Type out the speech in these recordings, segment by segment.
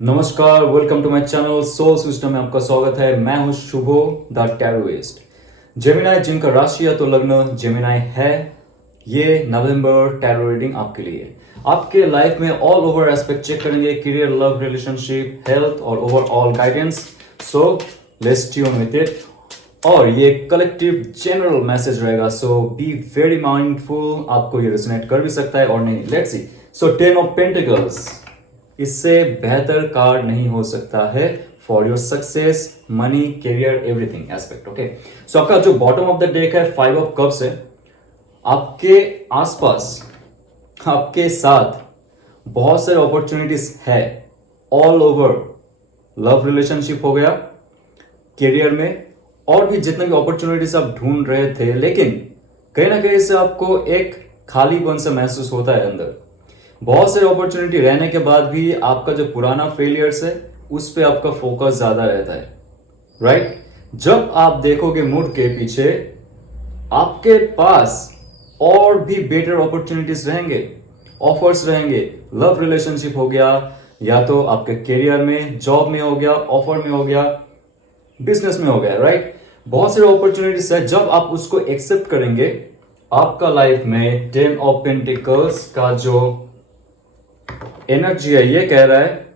नमस्कार, welcome to my channel soul system में आपका स्वागत है। मैं हूं शुभो द टैरोइस्ट। जेमिनाई जिनका राशि या तो लग्न जेमिनाई है, ये नवंबर टैरो रीडिंग आपके लिए आपके लाइफ में ऑल ओवर एस्पेक्ट चेक करेंगे, करियर, लव, रिलेशनशिप, हेल्थ और overall guidance. So let's tune with it. और ये कलेक्टिव जनरल मैसेज रहेगा, सो बी वेरी माइंडफुल। आपको ये रेजोनेट कर भी सकता है और नहीं। Let's see. So 10 of pentacles, इससे बेहतर कार्ड नहीं हो सकता है for your success, money, career, everything aspect. Okay, so आपका जो बॉटम ऑफ द डेक है 5 ऑफ कप्स है। आपके आसपास, आपके साथ बहुत सारे अपॉर्चुनिटीज है ऑल ओवर। लव रिलेशनशिप हो गया, करियर में और भी जितने भी अपॉर्चुनिटीज आप ढूंढ रहे थे, लेकिन कहीं ना कहीं से आपको एक खालीपन सा महसूस होता है अंदर। बहुत सारे अपॉर्चुनिटी रहने के बाद भी आपका जो पुराना फेलियर्स है उस पे आपका फोकस ज्यादा रहता है, राइट? जब आप देखोगे मुड़ के पीछे, आपके पास और भी बेटर अपॉर्चुनिटीज रहेंगे, ऑफर्स रहेंगे। लव रिलेशनशिप हो गया, या तो आपके करियर में, जॉब में हो गया, ऑफर में हो गया, बिजनेस में हो गया, राइट? बहुत सारे अपॉर्चुनिटीज है। जब आप उसको एक्सेप्ट करेंगे, आपका लाइफ में 10 ऑफ पेंटिकल्स का जो एनर्जी है ये कह रहा है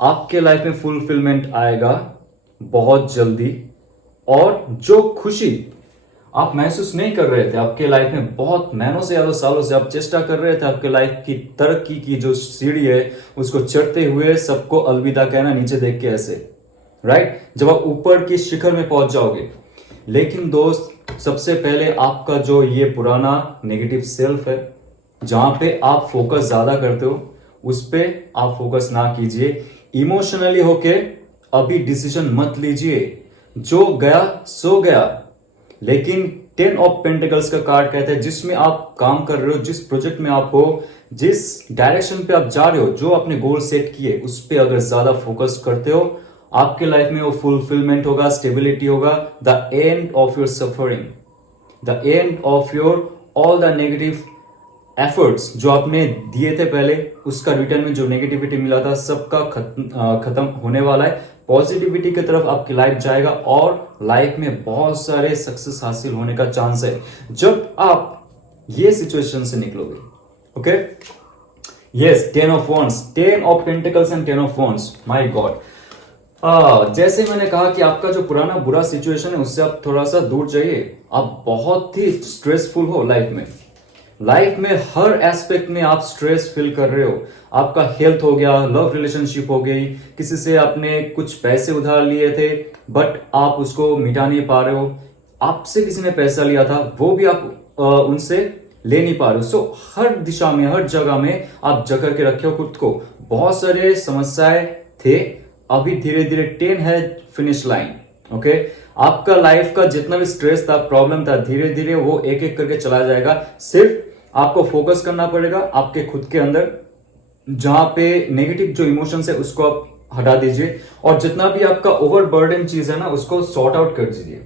आपके लाइफ में फुलफिलमेंट आएगा बहुत जल्दी। और जो खुशी आप महसूस नहीं कर रहे थे आपके लाइफ में, बहुत महीनों से या तो सालों से आप चेष्टा कर रहे थे आपके लाइफ की तरक्की की जो सीढ़ी है उसको चढ़ते हुए, सबको अलविदा कहना नीचे देख के ऐसे, राइट? जब आप ऊपर की शिखर में पहुंच जाओगे। लेकिन दोस्त, सबसे पहले आपका जो ये पुराना नेगेटिव सेल्फ है, जहां पे आप फोकस ज्यादा करते हो, उस पे आप फोकस ना कीजिए। इमोशनली होके अभी डिसीजन मत लीजिए। जो गया सो गया। लेकिन 10 ऑफ पेंटिकल्स का कार्ड कहता है जिसमें आप काम कर रहे हो, जिस प्रोजेक्ट में आप हो, जिस डायरेक्शन पे आप जा रहे हो, जो अपने गोल सेट किए उस पे अगर ज्यादा फोकस करते हो, आपके लाइफ में वो फुलफिलमेंट होगा, स्टेबिलिटी होगा। The end of your suffering, the end of your all the negative efforts जो आपने दिए थे पहले, उसका रिटर्न में जो नेगेटिविटी मिला था सबका खत्म होने वाला है। पॉजिटिविटी की तरफ आपकी लाइफ जाएगा और लाइफ में बहुत सारे सक्सेस हासिल होने का चांस है जब आप ये सिचुएशन से निकलोगे। Okay, yes, 10 of wands, 10 of pentacles and 10 of wands. My God, जैसे मैंने कहा कि आपका जो पुराना बुरा सिचुएशन है उससे आप थोड़ा सा दूर जाइए। आप बहुत ही स्ट्रेसफुल हो लाइफ में हर एस्पेक्ट में आप स्ट्रेस फील कर रहे हो। आपका हेल्थ हो गया, लव रिलेशनशिप हो गई, किसी से आपने कुछ पैसे उधार लिए थे बट आप उसको मिटा नहीं पा रहे हो। आपसे किसी ने पैसा लिया था, वो भी आप उनसे ले नहीं पा रहे हो। सो हर दिशा में, हर जगह में आप जकड़ के रखे हो खुद को। बहुत सारे समस्याएं थे, अभी धीरे धीरे 10 है फिनिश लाइन। ओके, आपका लाइफ का जितना भी स्ट्रेस था, प्रॉब्लम था, धीरे धीरे वो एक एक करके चला जाएगा। सिर्फ आपको फोकस करना पड़ेगा आपके खुद के अंदर। जहां पे नेगेटिव जो इमोशंस है उसको आप हटा दीजिए, और जितना भी आपका ओवरबर्डन चीज है ना उसको सॉर्ट आउट कर दीजिए,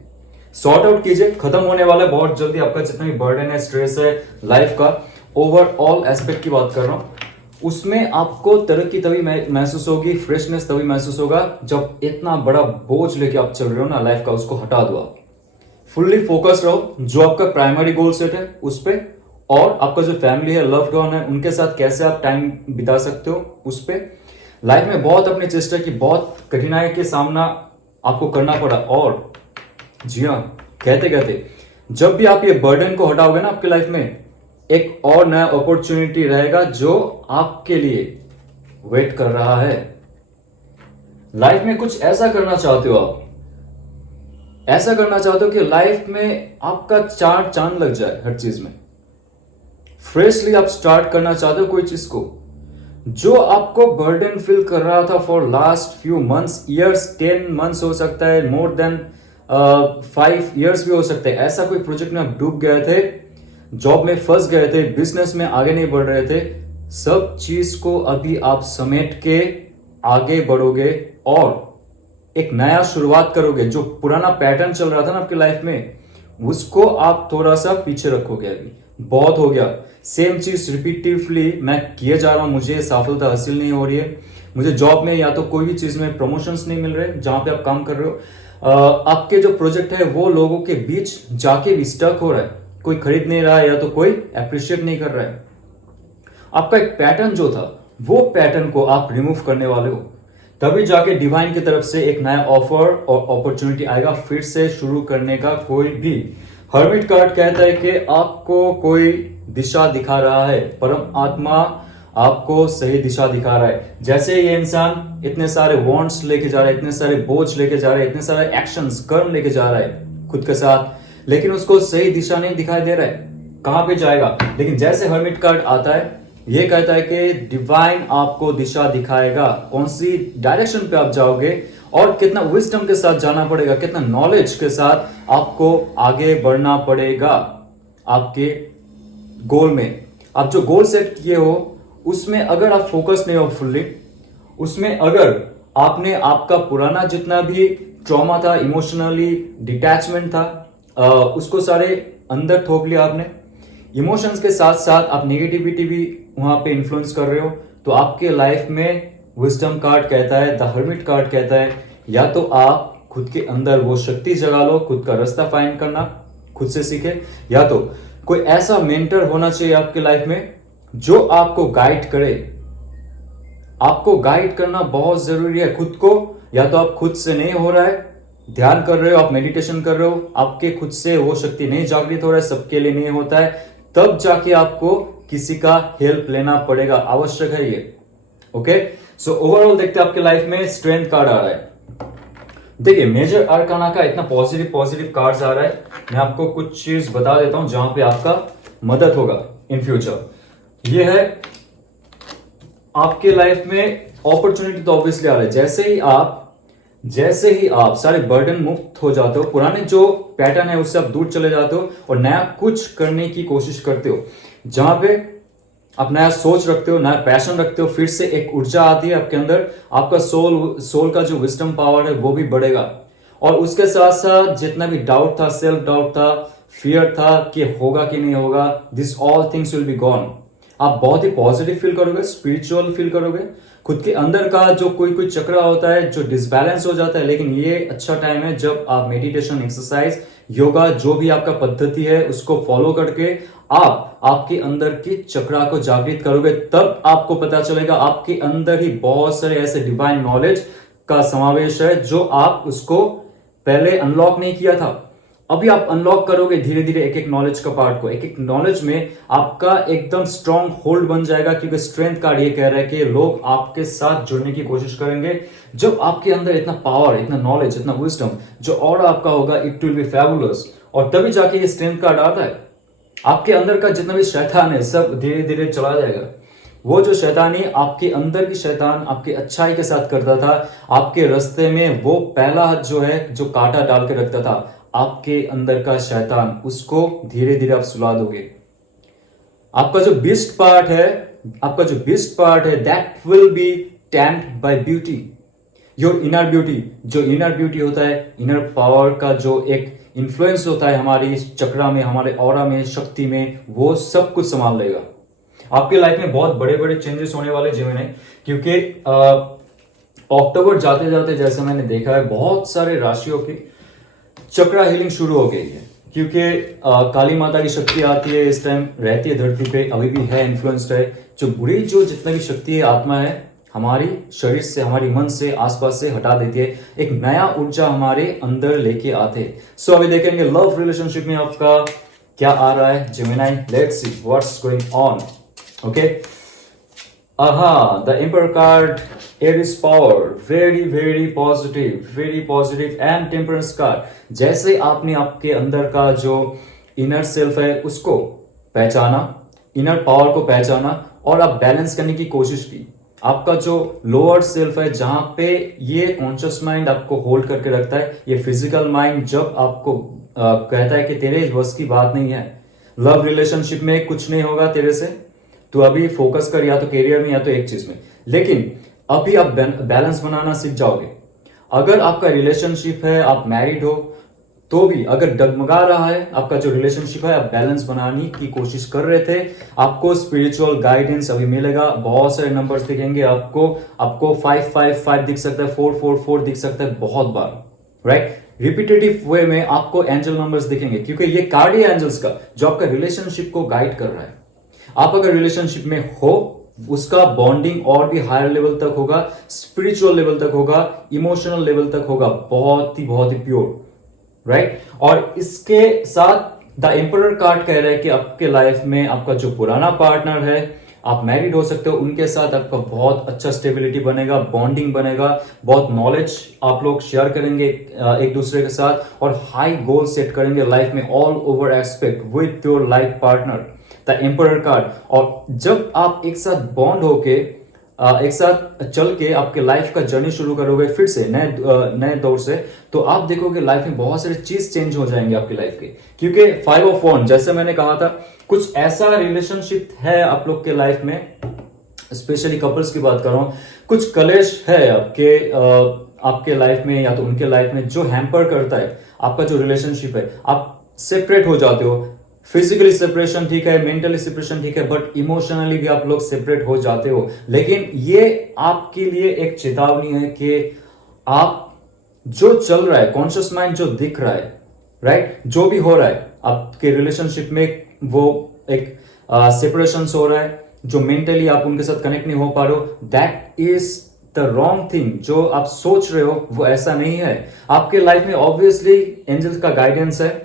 सॉर्ट आउट कीजिए। खत्म होने वाला है बहुत जल्दी आपका जितना भी बर्डन है, स्ट्रेस है लाइफ का, ओवरऑल एस्पेक्ट की बात कर रहा हूं। उसमें आपको तरक्की तभी महसूस होगी, फ्रेशनेस तभी महसूस होगा जब इतना बड़ा बोझ लेके आप चल रहे हो ना लाइफ का, उसको हटा दो। आप फुल्ली फोकस रहो जो आपका प्राइमरी गोल सेट है उस पर, और आपका जो फैमिली है, लव्ड वन है, उनके साथ कैसे आप टाइम बिता सकते हो उस पे। लाइफ में बहुत अपनी चेष्टा की, बहुत कठिनाई के सामना आपको करना पड़ा, और जी हाँ, कहते कहते जब भी आप ये बर्डन को हटाओगे ना आपके लाइफ में, एक और नया अपॉर्चुनिटी रहेगा जो आपके लिए वेट कर रहा है। लाइफ में कुछ ऐसा करना चाहते हो आप, ऐसा करना चाहते हो कि लाइफ में आपका चार चांद लग जाए हर चीज में। फ्रेशली आप स्टार्ट करना चाहते हो कोई चीज को, जो आपको बर्डन फील कर रहा था for last few months, years, 10 months हो सकता है, मोर देन 5 ईयर्स भी हो सकते हैं। ऐसा कोई प्रोजेक्ट में आप डूब गए थे, जॉब में फंस गए थे, बिजनेस में आगे नहीं बढ़ रहे थे, सब चीज को अभी आप समेट के आगे बढ़ोगे और एक नया शुरुआत करोगे। जो पुराना पैटर्न चल रहा था ना आपकी लाइफ में, उसको आप थोड़ा सा पीछे रखोगे। अभी बहुत हो गया, सेम चीज रिपीटिवली मैं किए जा रहा हूं, मुझे सफलता हासिल नहीं हो रही है, मुझे जॉब में या तो कोई भी चीज में प्रमोशंस नहीं मिल रहे जहां पे आप काम कर रहे हो, आपके जो प्रोजेक्ट है वो लोगों के बीच जाके भी स्टक हो रहा है, कोई खरीद नहीं रहा है या तो कोई अप्रिशिएट नहीं कर रहा है। आपका एक पैटर्न जो था वो पैटर्न को आप रिमूव करने वाले हो, तभी जाके डिवाइन की तरफ से एक नया ऑफर और अपॉर्चुनिटी आएगा फिर से शुरू करने का। कोई भी हर्मिट कार्ड कहता है कि आपको कोई दिशा दिखा रहा है, परम आत्मा आपको सही दिशा दिखा रहा है। जैसे ये इंसान इतने सारे वांट्स लेके जा रहा है, इतने सारे बोझ लेके जा रहा है, इतने सारे एक्शंस कर्म लेके जा रहा है खुद के साथ, लेकिन उसको सही दिशा नहीं दिखाई दे रहा है कहां पे जाएगा। लेकिन जैसे हर्मिट कार्ड आता है ये कहता है कि डिवाइन आपको दिशा दिखाएगा, कौन सी डायरेक्शन पे आप जाओगे और कितना विजडम के साथ जाना पड़ेगा, कितना नॉलेज के साथ आपको आगे बढ़ना पड़ेगा आपके गोल में। आप जो गोल सेट किए हो उसमें अगर आप फोकस नहीं हो फुल्ली, उसमें अगर आपने आपका पुराना जितना भी ट्रॉमा था, इमोशनली डिटैचमेंट था, उसको सारे अंदर थोप लिया आपने, इमोशंस के साथ साथ आप नेगेटिविटी भी वहां पे इन्फ्लुएंस कर रहे हो, तो आपके लाइफ में विजडम कार्ड कहता है, द हर्मिट कार्ड कहता है, या तो आप खुद के अंदर वो शक्ति जगा लो, खुद का रास्ता फाइंड करना खुद से सीखे, या तो कोई ऐसा मेंटर होना चाहिए आपके लाइफ में जो आपको गाइड करे। आपको गाइड करना बहुत जरूरी है खुद को, या तो आप खुद से नहीं हो रहा है, ध्यान कर रहे हो, आप मेडिटेशन कर रहे हो, आपके खुद से वो शक्ति नहीं जागृत हो रहा है, सबके लिए नहीं होता है, तब जाके आपको किसी का हेल्प लेना पड़ेगा, आवश्यक है ये। ओके, सो ओवरऑल देखते हैं आपके लाइफ में स्ट्रेंथ कार्ड आ रहा है। देखिए मेजर आर्काना का इतना पॉजिटिव कार्ड्स आ रहा है, मैं आपको कुछ चीज बता देता हूं जहां पे आपका मदद होगा इन फ्यूचर। ये है आपके लाइफ में अपॉर्चुनिटी, तो ऑब्वियसली आ रहा है जैसे ही आप सारे बर्डन मुक्त हो जाते हो, पुराने जो पैटर्न है उससे आप दूर चले जाते हो और नया कुछ करने की कोशिश करते हो, जहां पे आप नया सोच रखते हो, नया पैशन रखते हो, फिर से एक ऊर्जा आती है आपके अंदर, आपका सोल का जो विजडम पावर है वो भी बढ़ेगा। और उसके साथ साथ जितना भी डाउट था, सेल्फ डाउट था, फियर था कि होगा कि नहीं होगा, this all things will be gone. आप बहुत ही पॉजिटिव फील करोगे, स्पिरिचुअल फील करोगे, खुद के अंदर का जो कोई चक्र होता है जो डिसबैलेंस हो जाता है। लेकिन ये अच्छा टाइम है जब आप मेडिटेशन, एक्सरसाइज, योगा, जो भी आपका पद्धति है उसको फॉलो करके आप आपके अंदर की चक्रा को जागृत करोगे, तब आपको पता चलेगा आपके अंदर ही बहुत सारे ऐसे डिवाइन नॉलेज का समावेश है जो आप उसको पहले अनलॉक नहीं किया था। अभी आप अनलॉक करोगे धीरे धीरे एक एक नॉलेज का पार्ट को, एक एक नॉलेज में आपका एकदम स्ट्रॉन्ग होल्ड बन जाएगा, क्योंकि स्ट्रेंथ कार्ड ये कह रहा है कि लोग आपके साथ जुड़ने की कोशिश करेंगे जब आपके अंदर इतना पावर, इतना नॉलेज, इतना विजडम जो और आपका होगा, इट विल बी फैबुलस। और तभी जाके ये स्ट्रेंथ कार्ड आता है। आपके अंदर का जितना भी शैतान है सब धीरे धीरे चला जाएगा। वो जो शैतानी आपके अंदर की शैतान आपके अच्छाई के साथ करता था, आपके रास्ते में वो पहला हाथ जो है जो कांटा डाल के रखता था, आपके अंदर का शैतान, उसको धीरे धीरे आप सुला दोगे। आपका जो बिस्ट पार्ट है that will be tamed by beauty, your inner beauty. जो इनर ब्यूटी होता है, इनर पावर का जो एक इन्फ्लुएंस होता है हमारी चक्रा में, हमारे ऑरा में, शक्ति में, वो सब कुछ संभाल लेगा। आपके लाइफ में बहुत बड़े बड़े चेंजेस होने वाले जिन्हें, क्योंकि अक्टूबर जाते जाते जैसे मैंने देखा है बहुत सारे राशियों की चक्रा हीलिंग शुरू हो गई है, क्योंकि काली माता की शक्ति आती है, इस टाइम रहती है धरती पे, अभी भी है, इन्फ्लुएंस्ड है। जो बुरी जो जितनी भी शक्ति है, आत्मा है, हमारी शरीर से, हमारी मन से, आसपास से हटा देती है, एक नया ऊर्जा हमारे अंदर लेके आते हैं। सो अभी देखेंगे लव रिलेशनशिप में आपका क्या आ रहा है Gemini. Let's see what's going on. Okay, the emperor card, Aries power, very positive and temperance card. जैसे आपने आपके अंदर का जो इनर सेल्फ है उसको पहचाना, इनर पावर को पहचाना और आप बैलेंस करने की कोशिश की। आपका जो लोअर सेल्फ है जहां पे ये कॉन्शियस माइंड आपको होल्ड करके रखता है, ये फिजिकल माइंड जब आपको कहता है कि तेरे बस की बात नहीं है, लव रिलेशनशिप में कुछ नहीं होगा तेरे से, तो अभी फोकस कर या तो करियर में या तो एक चीज में। लेकिन अभी आप बैलेंस बनाना सीख जाओगे। अगर आपका रिलेशनशिप है, आप मैरिड हो, तो भी अगर डगमगा रहा है आपका जो रिलेशनशिप है, आप बैलेंस बनाने की कोशिश कर रहे थे, आपको स्पिरिचुअल गाइडेंस अभी मिलेगा। बहुत सारे नंबर्स दिखेंगे आपको। आपको 555 दिख सकता है, 444 दिख सकता है बहुत बार, राइट। रिपीटेटिव वे में आपको एंजल नंबर्स दिखेंगे, क्योंकि ये कार्ड ही एंजल्स का जो आपका रिलेशनशिप को गाइड कर रहा है। आप अगर रिलेशनशिप में हो, उसका बॉन्डिंग और भी हायर लेवल तक होगा, स्पिरिचुअल लेवल तक होगा, इमोशनल लेवल तक होगा, बहुत ही प्योर, राइट। और इसके साथ द एम्परर कार्ड कह रहा है कि आपके लाइफ में आपका जो पुराना पार्टनर है, आप मैरिड हो सकते हो, उनके साथ आपका बहुत अच्छा स्टेबिलिटी बनेगा, बॉन्डिंग बनेगा, बहुत नॉलेज आप लोग शेयर करेंगे एक दूसरे के साथ, और हाई गोल सेट करेंगे लाइफ में all over aspect with your life partner, the emperor card. और जब आप एक साथ बॉन्ड होके एक साथ चल के आपके लाइफ का जर्नी शुरू करोगे फिर से नए दौर से, तो आप देखोगे लाइफ में बहुत सारी चीज चेंज हो जाएंगे आपकी लाइफ के। क्योंकि 5 ऑफ वॉन्ड, जैसे मैंने कहा था, कुछ ऐसा रिलेशनशिप है आप लोग के लाइफ में, स्पेशली कपल्स की बात कर रहा हूं, कुछ कलेश है आपके लाइफ में या तो उनके लाइफ में, जो हैम्पर करता है आपका जो रिलेशनशिप है। आप सेपरेट हो जाते हो, फिजिकली सेपरेशन ठीक है, मेंटली सेपरेशन ठीक है, बट इमोशनली भी आप लोग सेपरेट हो जाते हो। लेकिन ये आपके लिए एक चेतावनी है कि आप जो चल रहा है, कॉन्शियस माइंड जो दिख रहा है, राइट, जो भी हो रहा है आपके रिलेशनशिप में, वो एक सेपरेशन हो रहा है, जो मेंटली आप उनके साथ कनेक्ट नहीं हो पा रहे हो, that is the wrong thing. जो आप सोच रहे हो वो ऐसा नहीं है। आपके लाइफ में ऑब्वियसली एंजल्स का गाइडेंस है,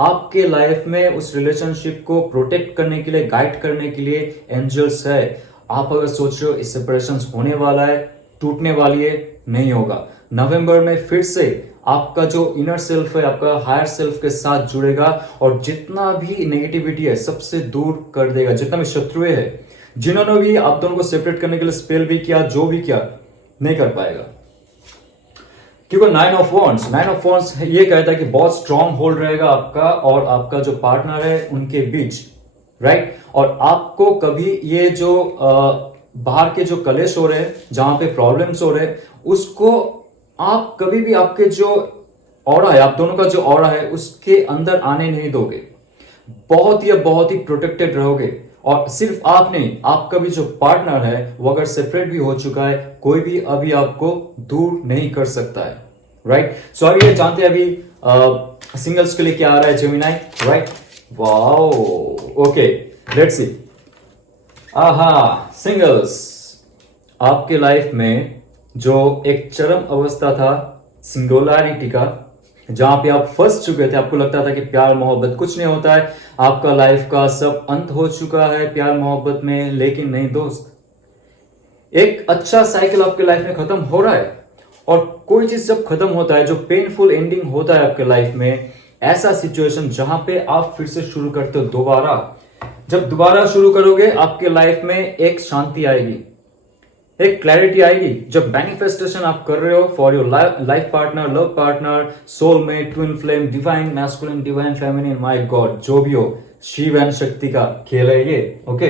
आपके लाइफ में उस रिलेशनशिप को प्रोटेक्ट करने के लिए, गाइड करने के लिए एंजल्स है। आप अगर सोच रहे हो इस सेपरेशन होने वाला है, टूटने वाली है, नहीं होगा। नवंबर में फिर से आपका जो इनर सेल्फ है, आपका हायर सेल्फ के साथ जुड़ेगा, और जितना भी नेगेटिविटी है सबसे दूर कर देगा। जितना भी शत्रुए है, जिन्होंने भी आप दोनों को सेपरेट करने के लिए स्पेल भी किया, जो भी किया, नहीं कर पाएगा। क्योंकि 9 ऑफ वॉन्ड्स ये कहता है कि बहुत स्ट्रांग होल्ड रहेगा आपका और आपका जो पार्टनर है उनके बीच, राइट। और आपको कभी ये जो बाहर के जो कलेश हो रहे हैं, जहां पे प्रॉब्लम्स हो रहे हैं, उसको आप कभी भी आपके जो ऑरा है, आप दोनों का जो ऑरा है, उसके अंदर आने नहीं दोगे। बहुत ही प्रोटेक्टेड रहोगे। और सिर्फ आप नहीं, आपका भी जो पार्टनर है वो अगर सेपरेट भी हो चुका है, कोई भी अभी आपको दूर नहीं कर सकता है, राइट। सो आइए जानते हैं अभी सिंगल्स के लिए क्या आ रहा है Gemini, right. Wow, okay, let's see. Singles, आपके लाइफ में जो एक चरम अवस्था था सिंगुलैरिटी का, जहां पे आप फंस चुके थे, आपको लगता था कि प्यार मोहब्बत कुछ नहीं होता है, आपका लाइफ का सब अंत हो चुका है प्यार मोहब्बत में। लेकिन नहीं दोस्त, एक अच्छा साइकिल आपके लाइफ में खत्म हो रहा है। और कोई चीज जब खत्म होता है, जो पेनफुल एंडिंग होता है आपके लाइफ में, ऐसा सिचुएशन जहां पे आप फिर से शुरू करते हो दोबारा, जब दोबारा शुरू करोगे आपके लाइफ में एक शांति आएगी, एक क्लैरिटी आएगी। जब मैनिफेस्टेशन आप कर रहे हो for your life partner, love partner, soulmate, twin flame, divine masculine, divine feminine, my God, जो भी हो, शिव एंड शक्ति का खेल है ये, ओके।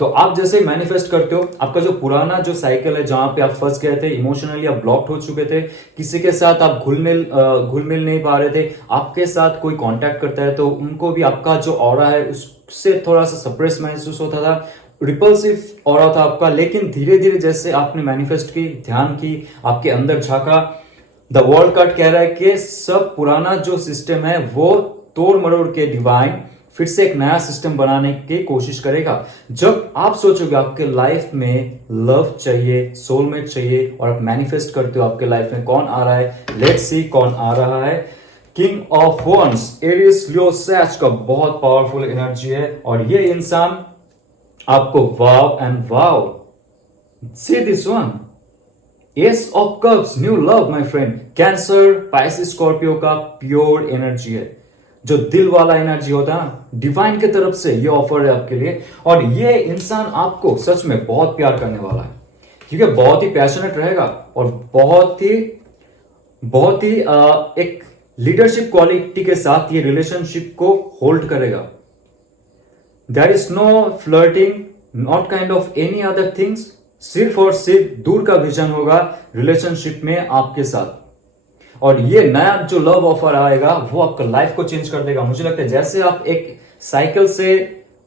तो आप जैसे मैनिफेस्ट करते हो, आपका जो पुराना जो साइकिल है, जहां पे आप फंस गए थे, इमोशनली आप ब्लॉक्ड हो चुके थे, किसी के साथ आप घुल मिल नहीं पा रहे थे, आपके साथ कोई कांटेक्ट करता है तो उनको भी आपका जो ऑरा है उससे थोड़ा सा सप्रेस महसूस होता था, रिपल्सिव ऑरा था आपका। लेकिन धीरे धीरे जैसे आपने मैनिफेस्ट की, ध्यान की, आपके अंदर झांका, द वर्ल्ड कार्ड कह रहा है कि सब पुराना जो सिस्टम है वो तोड़ मरोड़ के डिवाइन फिर से एक नया सिस्टम बनाने की कोशिश करेगा। जब आप सोचोगे आपके लाइफ में लव चाहिए, सोलमेट चाहिए, और आप मैनिफेस्ट करते हो आपके लाइफ में कौन आ रहा है, लेट्स सी कौन आ रहा है। King of wands, Aries Leo सैच का बहुत पावरफुल एनर्जी है, और ये इंसान आपको wow and wow, see this one, ace of cups, new love my friend. Cancer, Pisces, Scorpio का प्योर एनर्जी है, जो दिल वाला एनर्जी होता है ना, डिवाइन की तरफ से ये ऑफर है आपके लिए। और ये इंसान आपको सच में बहुत प्यार करने वाला है, क्योंकि बहुत ही पैशनेट रहेगा और बहुत ही एक लीडरशिप क्वालिटी के साथ ये रिलेशनशिप को होल्ड करेगा। There is no flirting, not kind of any other things, सिर्फ और सिर्फ दूर का विजन होगा रिलेशनशिप में आपके साथ। और ये नया जो लव ऑफर आएगा वो आपका लाइफ को चेंज कर देगा। मुझे लगता है जैसे आप एक साइकिल से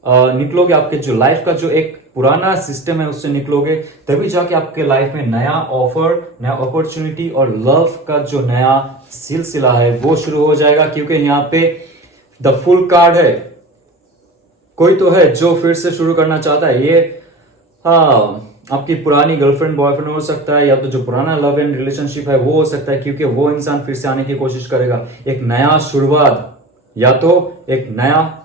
निकलोगे, आपके जो लाइफ का जो एक पुराना सिस्टम है उससे निकलोगे, तभी जाके आपके लाइफ में नया ऑफर, नया अपॉर्चुनिटी और लव का जो नया सिलसिला है वो शुरू हो जाएगा। क्योंकि यहाँ पे द फुल कार्ड है। कोई तो है जो फिर से शुरू करना चाहता है। ये आपकी पुरानी गर्लफ्रेंड बॉयफ्रेंड हो सकता है, या तो जो पुराना लव एंड रिलेशनशिप है वो हो सकता है, क्योंकि वो इंसान फिर से आने की कोशिश करेगा। एक नया शुरुआत या तो एक नया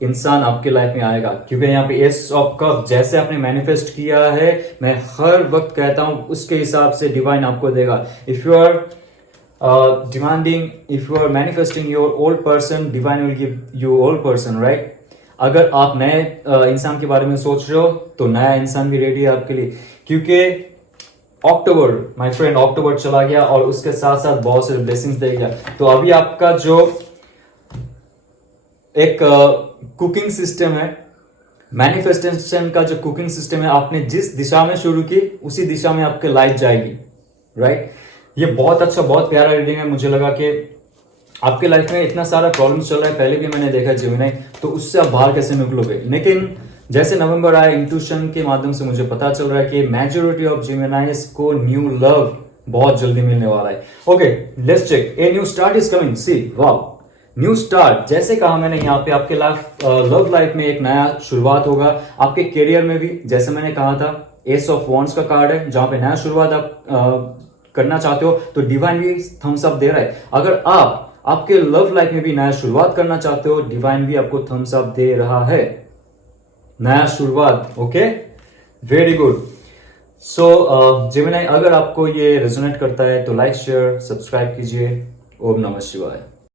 इंसान आपके लाइफ में आएगा। क्योंकि यहाँ पे एस ऑफ कप, जैसे आपने मैनिफेस्ट किया है, मैं हर वक्त कहता हूं उसके हिसाब से डिवाइन आपको देगा। If you are demanding, if you are manifesting your old person, divine will give you old person, right. अगर आप नए इंसान के बारे में सोच रहे हो तो नया इंसान भी रेडी है आपके लिए। क्योंकि अक्टूबर, माय फ्रेंड, अक्टूबर चला गया और उसके साथ साथ बहुत सारे ब्लेसिंग्स देगा। तो अभी आपका जो एक कुकिंग सिस्टम है, मैनिफेस्टेशन का जो कुकिंग सिस्टम है, आपने जिस दिशा में शुरू की उसी दिशा में आपके लाइफ जाएगी, राइट। ये बहुत अच्छा, बहुत प्यारा रीडिंग है। मुझे लगा कि आपके लाइफ में इतना सारा प्रॉब्लम चल रहा है, पहले भी मैंने देखा जेमिनी, तो उससे आप बाहर कैसे निकलोगे। लेकिन जैसे नवंबर आया, इंट्यूशन के माध्यम से मुझे पता चल रहा है कि मेजॉरिटी ऑफ जेमिनाइज को न्यू लव बहुत जल्दी मिलने वाला है। Okay, let's check. A new start is coming, see, wow, new start. जैसे कहा मैंने, यहाँ पे आपके लव लाइफ में एक नया शुरुआत होगा। आपके करियर में भी, जैसे मैंने कहा था, एस ऑफ वॉन्ड्स का कार्ड है, जहां पे नया शुरुआत आप करना चाहते हो, तो डिवाइन भी थम्स अप दे रहा है। अगर आप आपके लव लाइफ में भी नया शुरुआत करना चाहते हो, डिवाइन भी आपको थम्स अप दे रहा है, नया शुरुआत। Okay, very good. So Gemini, अगर आपको ये रेजोनेट करता है तो लाइक, शेयर, सब्सक्राइब कीजिए। ओम नमः शिवाय।